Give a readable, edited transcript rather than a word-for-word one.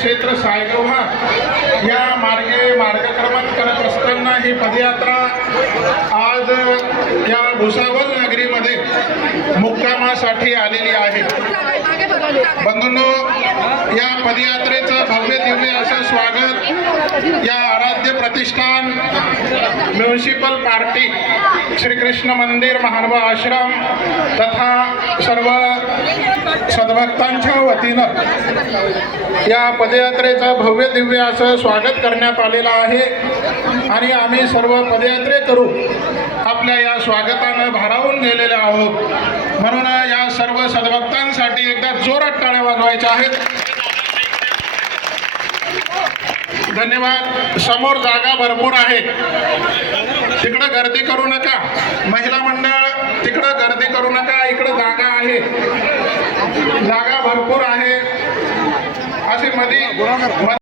क्षेत्र सायगव्हा या मार्गे मार्गक्रमण करत असताना ही पदयात्रा आज या भुसावळ नगरीमध्ये मुक्कामासाठी आलेली आहे। बंधूंनो, या पदयात्रेचं भव्य दिव्य असं स्वागत या आराध्य प्रतिष्ठान म्युनिसिपल पार्टी श्रीकृष्ण मंदिर महानवा आश्रम तथा सर्व सद्भक्तांच्या वतीनं या पदयात्रेचं भव्य दिव्य असं स्वागत करण्यात आलेलं आहे आणि आम्ही सर्व पदयात्रेकरू आपल्या या स्वागतानं भारावून गेलेले आहोत। म्हणून या सर्व सद्भक्तांसाठी एकदा जोरात टाळ्या वाजवायच्या आहेत। धन्यवाद। समोर जागा भरपूर आहे, तिकडं गर्दी करू नका। महिला मंडळ तिकडं गर्दी करू नका, इकडं जागा आहे, जागा भरपूर आहे। असे मध्ये